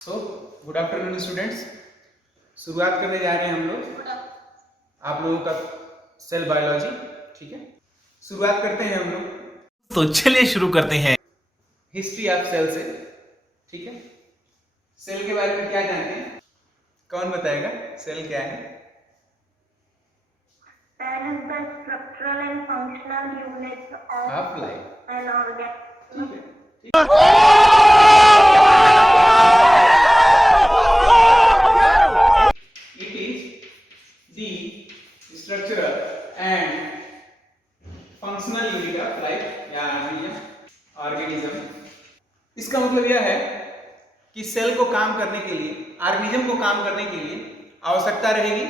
So good afternoon students. शुरुआत करने जा रहे हैं हम लोग आप लोगों का सेल बायोलॉजी। ठीक है, शुरुआत करते हैं हम लोग। तो चलिए शुरू करते हैं हिस्ट्री ऑफ सेल से। ठीक है, सेल के बारे में क्या जानते हैं? कौन बताएगा सेल क्या है? Cell is the structural and functional unit of of life. an organism. ठीक है, it is the structural and functional unit of life या ऑर्गेनिज्म। इसका मतलब यह है कि सेल को काम करने के लिए, ऑर्गेनिज्म को काम करने के लिए आवश्यकता रहेगी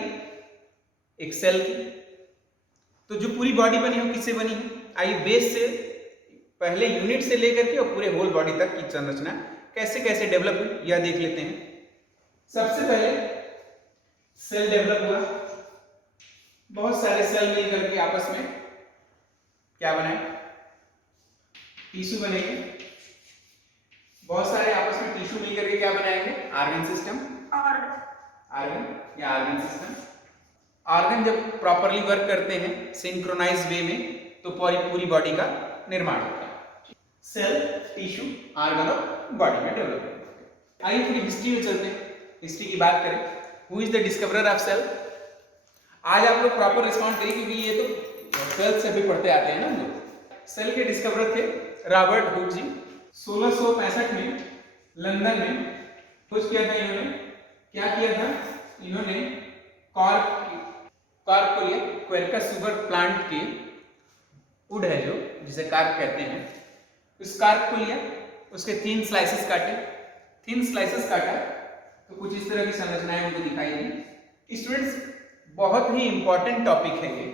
एक सेल की। तो जो पूरी बॉडी बनी हो किससे बनी है? आइए बेस से पहले यूनिट से लेकर के और पूरे होल बॉडी तक की संरचना कैसे कैसे डेवलप हुई यह देख लेते हैं। सबसे पहले सेल डेवलप हुआ, बहुत सारे सेल मिल करके आपस में क्या बनाए? टिश्यू बनेंगे। बहुत सारे आपस में टिश्यू मिल करके क्या बनाएंगे? Organ system. ऑर्गन या ऑर्गन सिस्टम। ऑर्गन जब प्रॉपरली वर्क करते हैं सिंक्रोनाइज वे में तो पूरी बॉडी का निर्माण होता है। सेल, टिश्यू, ऑर्गन और बॉडी में डेवलप होते हैं। आइए थोड़ी हिस्ट्री में चलते हैं, हिस्ट्री की बात करें। Who is the discoverer of cell? आज आप लोग प्रॉपर रिस्पॉन्ड करिए क्योंकि ये तो 12th से भी पढ़ते आते हैं ना हम लोग। सेल के डिस्कवरर थे रॉबर्ट हुक जी। 1665 में लंदन में खोज किया था इन्होंने। क्या किया था इन्होंने? कॉर्क को लिया, क्वेरकस सुगर प्लांट के वुड है जो जिसे कार्क कहते हैं, उस कार्क को लिया, उसके 3 स्लाइसेस काटे। 3 स्लाइसेस काटा तो कुछ इस तरह की संरचनाएं उनको दिखाई दी। स्टूडेंट्स, बहुत ही इंपॉर्टेंट टॉपिक है ये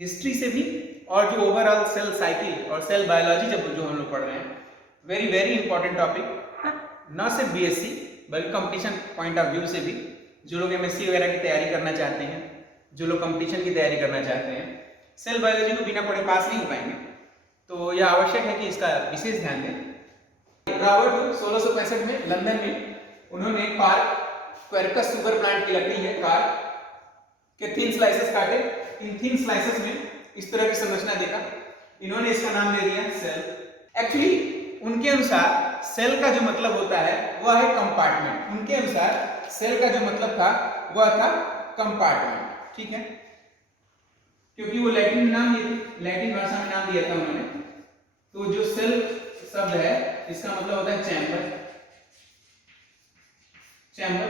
हिस्ट्री से भी, और जो ओवरऑल सेल साइकिल और सेल बायोलॉजी जो हम लोग पढ़ रहे हैं, वेरी वेरी इंपॉर्टेंट टॉपिक। न सिर्फ बीएससी बल्कि कंपटीशन पॉइंट ऑफ व्यू से भी, जो लोग एमएससी वगैरह की तैयारी करना चाहते हैं, जो लोग कंपटीशन की तैयारी करना चाहते हैं, सेल बायोलॉजी को बिना पढ़े पास नहीं हो पाएंगे। तो यह आवश्यक है कि इसका विशेष ध्यान दें। रॉबर्ट हुक 1665 में लंदन में उन्होंने कार्क, क्वेरकस सुगर प्लांट की लकड़ी है कार्क के 3 स्लाइसेस काटे। इन 3 स्लाइसेस में इस तरह की संरचना देखा, इन्होंने इसका नाम दे दिया सेल। एक्चुअली उनके अनुसार सेल का जो मतलब होता है वह है कंपार्टमेंट। उनके अनुसार सेल का जो मतलब था वह था कंपार्टमेंट। ठीक है, क्योंकि वो लैटिन नाम दिए, लैटिन भाषा में नाम दिया था उन्होंने। तो जो सेल शब्द है इसका मतलब होता है चैम्बर। चैम्बर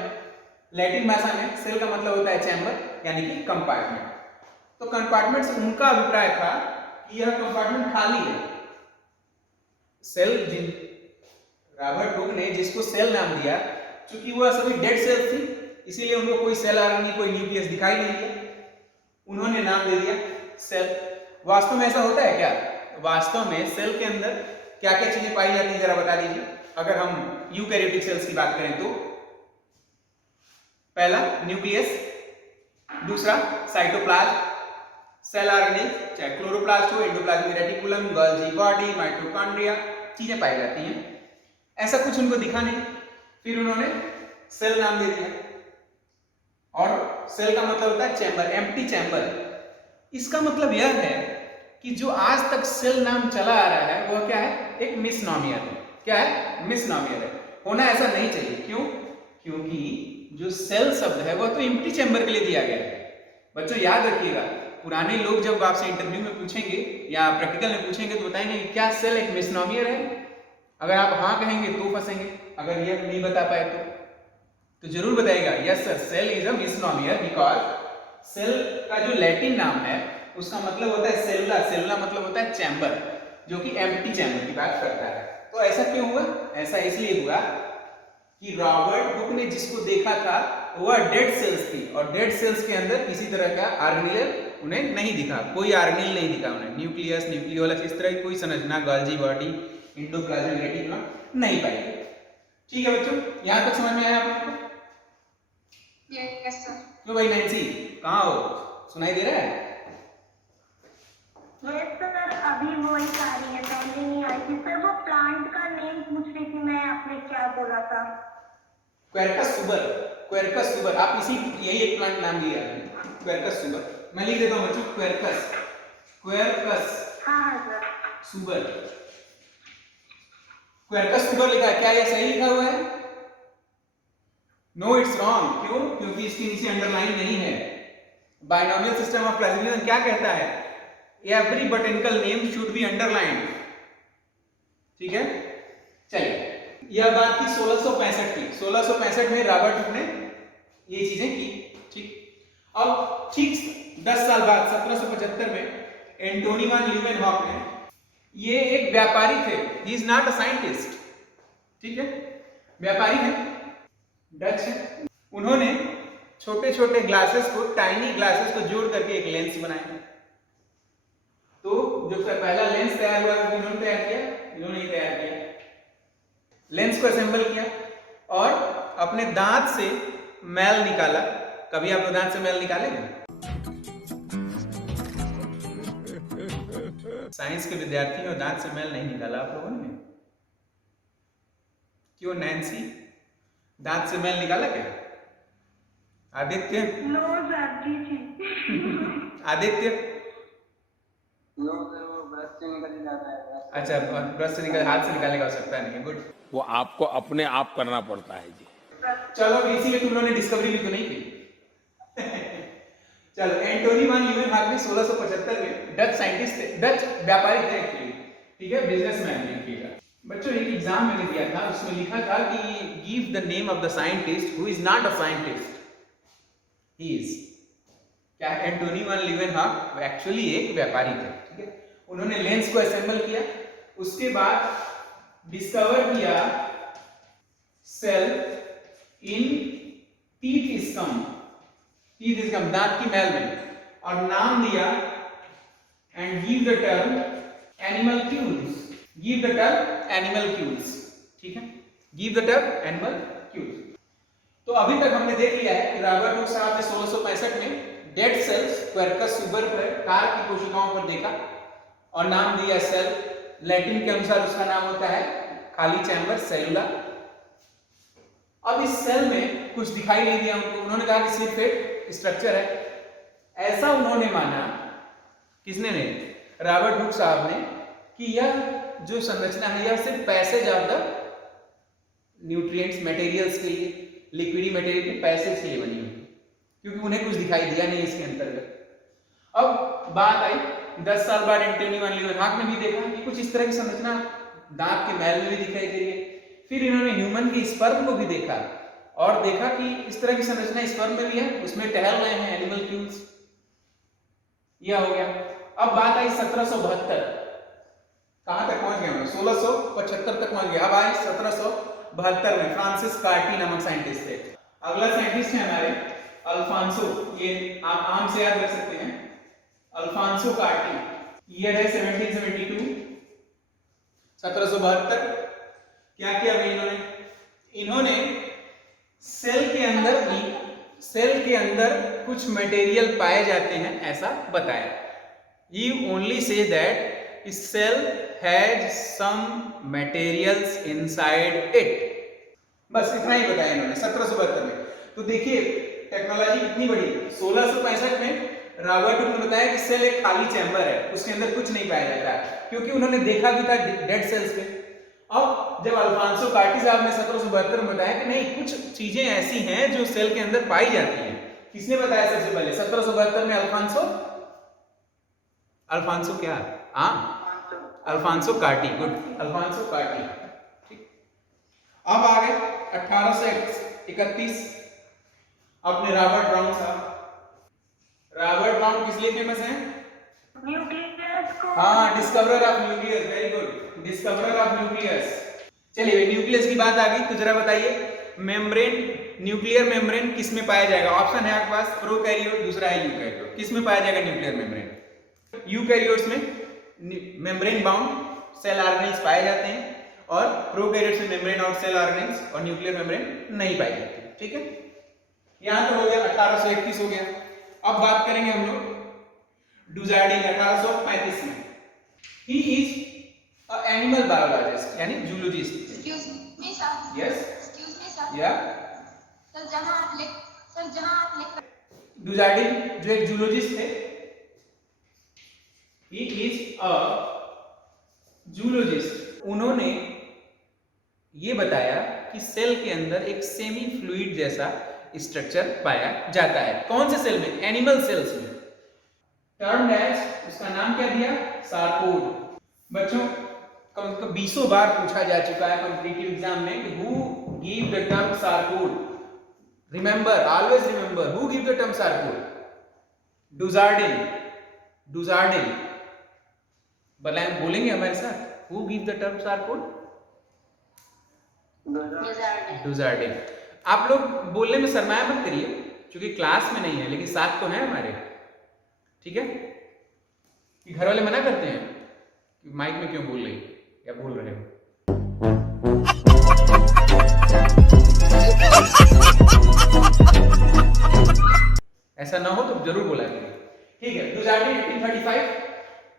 लैटिन भाषा में सेल का मतलब होता है चैम्बर यानी कि कंपार्टमेंट। तो कंपार्टमेंट से उनका अभिप्राय था कि यह कंपार्टमेंट खाली है। सेल रॉबर्ट हुक ने जिसको सेल नाम दिया, क्योंकि वह सभी डेड सेल्स थी, इसीलिए उनको कोई सेल आरएनए, कोई न्यूक्लियस दिखाई नहीं दिया, उन्होंने नाम दे दिया सेल। वास्तव में ऐसा होता है क्या? वास्तव में सेल के अंदर क्या क्या चीजें पाई जाती है जरा बता दीजिए। अगर हम यूकैरियोटिक सेल्स की बात करें तो पहला न्यूक्लियस, दूसरा साइटोप्लाज्म, सेल आरएनए, चाहे क्लोरोप्लास्ट हो, endoplasmic reticulum, Golgi body, mitochondria, चीजें पाई जाती हैं। ऐसा कुछ उनको दिखा नहीं, फिर उन्होंने सेल नाम दे दिया। और सेल का मतलब होता है चैम्बर, एम्प्टी चैम्बर। इसका मतलब यह है कि जो आज तक सेल नाम चला आ रहा है वह क्या है? एक मिसनॉमियर है। क्या है? मिसनॉमियर है। होना ऐसा नहीं चाहिए। क्यों? क्योंकि जो सेल शब्द है वह तो एम्प्टी चैम्बर के लिए दिया गया है। बच्चों याद रखिएगा, पुराने लोग जब आपसे इंटरव्यू में पूछेंगे या प्रैक्टिकल में पूछेंगे तो बताएंगे कि क्या सेल एक मिसनॉमियर है? अगर आप हाँ कहेंगे तो फंसेंगे, अगर यह नहीं बता पाए तो जरूर बताइएगा yes sir, cell is a misnomer because cell का जो लैटिन नाम है उसका मतलब होता है सेलुला। सेलुला मतलब होता है चैम्बर, जो कि एम्प्टी चैम्बर की बात करता है। तो ऐसा क्यों हुआ? ऐसा इसलिए हुआ कि रॉबर्ट हुक ने जिसको देखा था वह डेड सेल्स थी, और डेड सेल्स के अंदर किसी तरह का ऑर्गेनेल उन्हें नहीं दिखा, कोई ऑर्गेनेल नहीं दिखा उन्हें। न्यूक्लियस, न्यूक्लियोलस, इस तरह की कोई संरचना, गोल्गी बॉडी, एंडोप्लाज्मिक रेटिकुलम नहीं पाई गई। ठीक है बच्चों, यहां तक समझ में आया आपको? Yes, sir. क्यों भाई नैन्सी, कहाँ हो? सुनाई दे रहा है? Yes, sir. अभी वॉइस आ रही है, पहले नहीं आई थी सर। वो प्लांट का नेम पूछ रही थी मैं, आपने क्या बोला था? क्वेरकस सुबर, क्वेरकस सुबर, आप इसी यही एक प्लांट नाम दिया है क्वेरकस सुबर। मैं लिख देता हूँ बच्चों क्वेरकस, क्वेरकस हाँ सर। सुबर, क्वेरकस सुबर लिखा है, क्या ये सही लिखा हुआ है? नो इट्स रॉन्ग, क्यों? क्योंकि इसके नीचे अंडरलाइन नहीं है। बाइनोमियल सिस्टम ऑफ क्लासिफिकेशन क्या कहता है? Every botanical name should be underlined, ठीक है। चलिए, यह बात थी 1665 की। 1665 में रॉबर्ट हुक ने ये चीजें की, ठीक। अब ठीक 10 साल बाद 1775 में एंटोनी वान ल्यूवेनहॉक ने, ये एक व्यापारी थे, he is not a scientist, ठीक है, व्यापारी है, डच है। उन्होंने छोटे छोटे ग्लासेस को, टाइनी ग्लासेस को जोड़ करके एक लेंस बनाया। तो जो पहला लेंस तैयार हुआ वो इन्होंने तैयार किया, इन्होंने ही तैयार किया। लेंस को असेंबल किया और अपने दांत से मैल निकाला। कभी आप दांत से मैल निकालेंगे? साइंस के विद्यार्थी और दांत से मैल नहीं निकाला आप लोगों ने? क्यों नैन्सी, दांत से मैल निकाला क्या? आदित्य, नो सर जी। आदित्य, ब्रश से निकल जाता है। अच्छा, ब्रश से निकल, हाथ से निकालने की आवश्यकता नहीं है, गुड। वो आपको अपने आप करना पड़ता है जी। चलो, इसीलिए तुम लोगों ने डिस्कवरी भी तो नहीं की। चलो, एंटोनी वान ल्यूवेनहॉक ने 1675 में, डच साइंटिस्ट थे, डच व्यापारी थे एक्चुअली, ठीक है, बिजनेसमैन लिखिएगा। बच्चों एक एग्जाम मैंने दिया था, उसमें लिखा था कि give the name of the scientist who is not a scientist, he is. क्या एंटोनी वान ल्यूवेनहॉक एक्चुअली एक व्यापारी थे, ठीक है। उन्होंने लेंस को असेंबल किया, उसके बाद डिस्कवर किया cell in teeth scum, teeth scum दांत की मैल में, और नाम दिया and give the term animalcules, give the term animalcules, ठीक है, give the term animalcules. तो अभी तक हमने देख लिया है कि रॉबर्ट हुक साहब ने 1665 में डेड सेल्स क्वेरकस सुबर पर, कार की कोशिकाओं पर देखा और नाम दिया सेल। लैटिन के अनुसार उसका नाम होता है खाली चैम्बर, सेलुला। अब इस सेल में कुछ दिखाई नहीं दिया उनको, उन्होंने कहा कि सिर्फ एक स्ट्रक्चर है। ऐसा उन्होंने माना, किसने ने? रॉबर्ट हुक साहब ने, कि यह जो संरचना है यह सिर्फ passage of the nutrients materials के लिए, लिक्विडी मटेरियल के पैसेज के लिए बनी हुई, क्योंकि उन्हें कुछ दिखाई दिया नहीं इसके अंतर्गत। अब बात आई 10 साल बाद एंटोनी वान ल्यूवेनहॉक ने भी देखा कि कुछ इस तरह की संरचना दांत के मैल में भी दिखाई दे रही है। फिर इन्होंने ह्यूमन के स्पर्म को भी देखा और देखा कि इस तरह की संरचना स्पर्म में भी है, उसमें टहल रहे हैं एनिमल क्यूल्स। यह हो गया। अब बात आई 1772, कहां तक पहुंच गए हम? 1675 तक पहुंच गए। अब आई 1772 में, फ्रांसिस कार्टी नामक साइंटिस्ट थे। अगला साइंटिस्ट है हमारे अल्फांसो, ये आप आम से याद रख सकते हैं, अल्फांसो कार्टी। ईयर है 1772, 1772। क्या किया भाई इन्होंने सेल के अंदर कुछ मटेरियल पाए जाते हैं ऐसा बताया। He only say that cell has some materials inside it, बस इतना ही बताया इन्होंने 1772 में। तो देखिए टेक्नोलॉजी कितनी बड़ी। 1665 में रॉबर्ट हुक ने बताया कि सेल एक खाली चैम्बर है, उसके अंदर कुछ नहीं पाया जाता, क्योंकि उन्होंने देखा भी था डेड सेल्स पे। अब जब अल्फांसो कार्टी साहब ने 1772 में बताया कि नहीं, कुछ चीजें ऐसी हैं जो सेल के अंदर पाई जाती हैं। किसने बताया सबसे पहले? 1772 में अल्फांसो क्या? Alfonso Corti. Good, Alfonso Corti. ठीक। अब आ गए 1831 अपने रॉबर्ट ब्राउन साहब। रॉबर्ट ब्राउन किस लिए फेमस हैं? न्यूक्लियस को, हाँ, discoverer of nucleus. Very good, discoverer of nucleus. चलिए न्यूक्लियस की बात आ गई तो जरा बताइए, मेम्ब्रेन, न्यूक्लियर मेम्ब्रेन किस में पाया जाएगा? ऑप्शन है आपके पास, प्रोकैरियोट, दूसरा है यूकैरियोट। किस में पाया जाएगा न्यूक्लियर मेम्ब्रेन? यूकैरियोट्स में मेम्ब्रेन बाउंड सेल ऑर्गेनेल्स पाए जाते हैं और प्रोकैरियोट्स में मेम्ब्रेन आउट सेल ऑर्गेनेल्स और न्यूक्लियर मेम्ब्रेन नहीं पाई जाती। ठीक है, यहां तो हो गया, 1831 हो गया। अब बात करेंगे हम लोग डुजार्डिन 1835 में। He is a animal biologist यानी zoologist. Excuse me, sir. Yes, Excuse me, sir. या डुजार्डिन जो एक जूलॉजिस्ट थे, ही इज अ जूलॉजिस्ट, उन्होंने ये बताया कि सेल के अंदर एक सेमी फ्लूइड जैसा स्ट्रक्चर पाया जाता है। कौन से सेल में? एनिमल सेल्स में। टर्म एज, उसका नाम क्या दिया? सारकोड। बच्चों कम से कम 20 बार पूछा जा चुका है कॉम्पिटिटिव एग्जाम में कि who give the term sarcode. Remember, always remember, who give the term sarcode? Dujardin. Dujardin बोलेंगे हमारे साथ, who give the term sarcode? Dujardin. आप लोग बोलने में शर्माया मत करिए, क्योंकि क्लास में नहीं है लेकिन साथ तो है हमारे, ठीक है? कि घर वाले मना करते हैं कि माइक में क्यों बोल रही या बोल रहे हो। ऐसा ना हो तो जरूर बोला करिए, ठीक है? डुजार्डिन 1835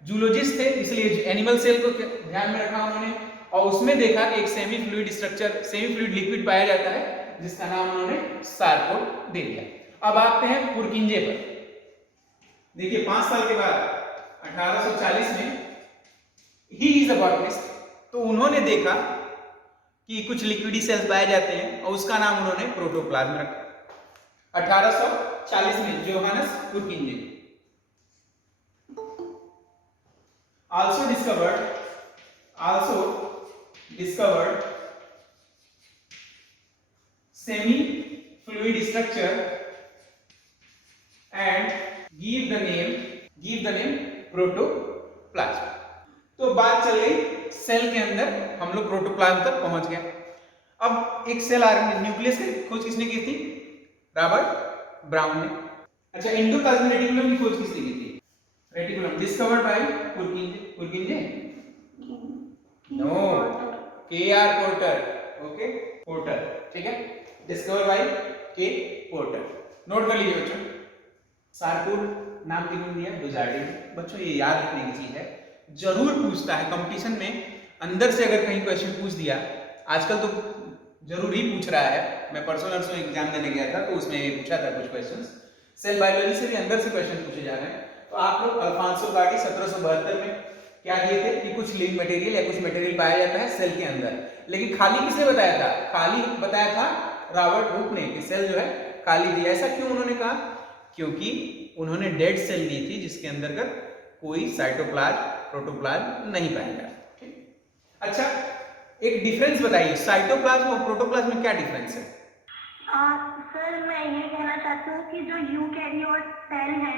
जूलॉजिस्ट थे, इसलिए एनिमल सेल को ध्यान में रखा उन्होंने, और उसमें देखा कि एक semi fluid structure, semi fluid liquid पाया जाता है जिसका नाम उन्होंने सारकोड दे दिया। अब आते हैं पुरकिंजे पर। देखिए 5 साल के बाद 1840 में ही इज अ बॉटनिस्ट, तो उन्होंने देखा कि कुछ लिक्विडी सेल्स पाए जाते हैं और उसका नाम उन्होंने प्रोटोप्लाज्म रखा। 1840 में Johannes पुरकिंजे also discovered semi fluid structure and give the name protoplasm। तो बात चल गई सेल के अंदर, हम लोग प्रोटोप्लाज्म तक पहुंच गए। अब एक सेल न्यूक्लियस की खोज किसने की थी? रॉबर्ट ब्राउन ने। अच्छा, एंडोप्लाज्मिक रेटिकुलम की खोज किसने की थी? Reticulum discovered by Purkinje? No, K.R. Porter. Okay, Porter, ठीक है? Discover by K Porter. Note कर लीजिए बच्चों, सारकोड नाम किन्होंने दिया? डुजार्डिन। बच्चों ये याद रखने की चीज है, जरूर पूछता है कंपटीशन में, अंदर से अगर कहीं क्वेश्चन पूछ दिया, आजकल तो जरूर ही पूछ रहा है। मैं परसों एग्जाम देने गया था तो उसमें पूछा था कुछ क्वेश्चंस, सेल बायोलॉजी से भी अंदर से क्वेश्चन पूछे जा रहे हैं। तो आप लोग अल्फांसो गार्डी 1772 में क्या दिए थे कि कुछ लिविंग मटेरियल या कुछ मटेरियल पाया जाता है सेल के अंदर, लेकिन खाली किसने बताया था? खाली बताया था रॉबर्ट हुक ने कि सेल जो है खाली थी। ऐसा क्यों उन्होंने कहा? क्योंकि उन्होंने डेड सेल ली थी जिसके अंतर्गत कोई साइटोप्लाज्म, प्रोटोप्लाज्म नहीं पाया गया। ठीक, अच्छा एक डिफरेंस बताइए, साइटोप्लाज्म और प्रोटोप्लाज्म में क्या डिफरेंस है? सर मैं ये कहना चाहती हूँ कि जो यूकैरियोट सेल है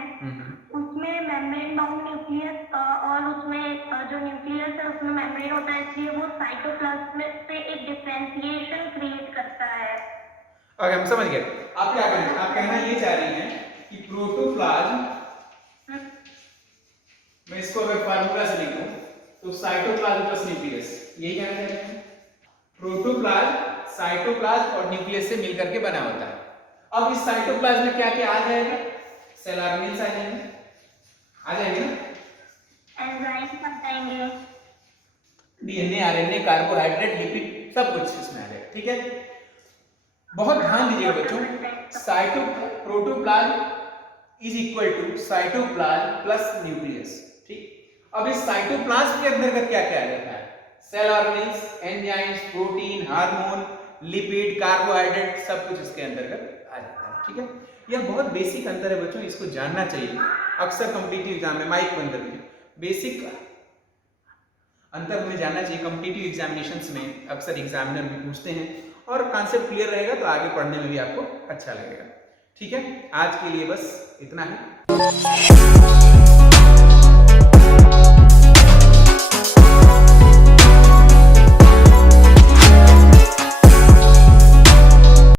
उसमें मेम्ब्रेन बाउंड न्यूक्लियस और उसमें जो न्यूक्लियस है उसमें मेम्ब्रेन होता है, इसलिए वो साइटोप्लाज्म से एक डिफरेंशिएशन क्रिएट करता है। ओके, हम समझ गए। आप क्या करें, आप कहना ये चाह रही हैं कि प्रोटोप्लाज्म, मैं इसको अगर फार्मूला से लिखूं तो साइटोप्लाज्म प्लस न्यूक्लियस, यही कहना चाह रही हैं? प्रोटोप्लाज्म साइटोप्लाज्म और न्यूक्लियस से मिलकर के बना होता है। अब इस साइटोप्लाज्म में क्या क्या आ जाएगा? सेल ऑर्गेनेल्स आ जाएंगे, आ जाएंगे ना? एंजाइम्स आ जाएंगे, डीएनए, आरएनए, कार्बोहाइड्रेट, लिपिड, सब कुछ इसमें आ जाएगा। ठीक है, बहुत ध्यान दीजिएगा बच्चों, protoplasm is equal to cytoplasm plus nucleus. ठीक, अब इस साइटोप्लाज्म के अंतर्गत क्या क्या आ जाता है? Cell organelles, enzymes, protein, hormone, lipid, carbohydrate, सब कुछ इसके अंतर्गत आ जाता है। ठीक है, यह बहुत बेसिक अंतर है बच्चों, इसको जानना चाहिए। अक्सर कॉम्पिटिटिव एग्जाम में, माइक बंद कर दीजिए, बेसिक अंतर हमें जानना चाहिए। कॉम्पिटिटिव एग्जामिनेशंस में अक्सर एग्जामिनर भी पूछते हैं, और कॉन्सेप्ट क्लियर रहेगा तो आगे पढ़ने में भी आपको अच्छा लगेगा। ठीक है, आज के लिए बस इतना ही।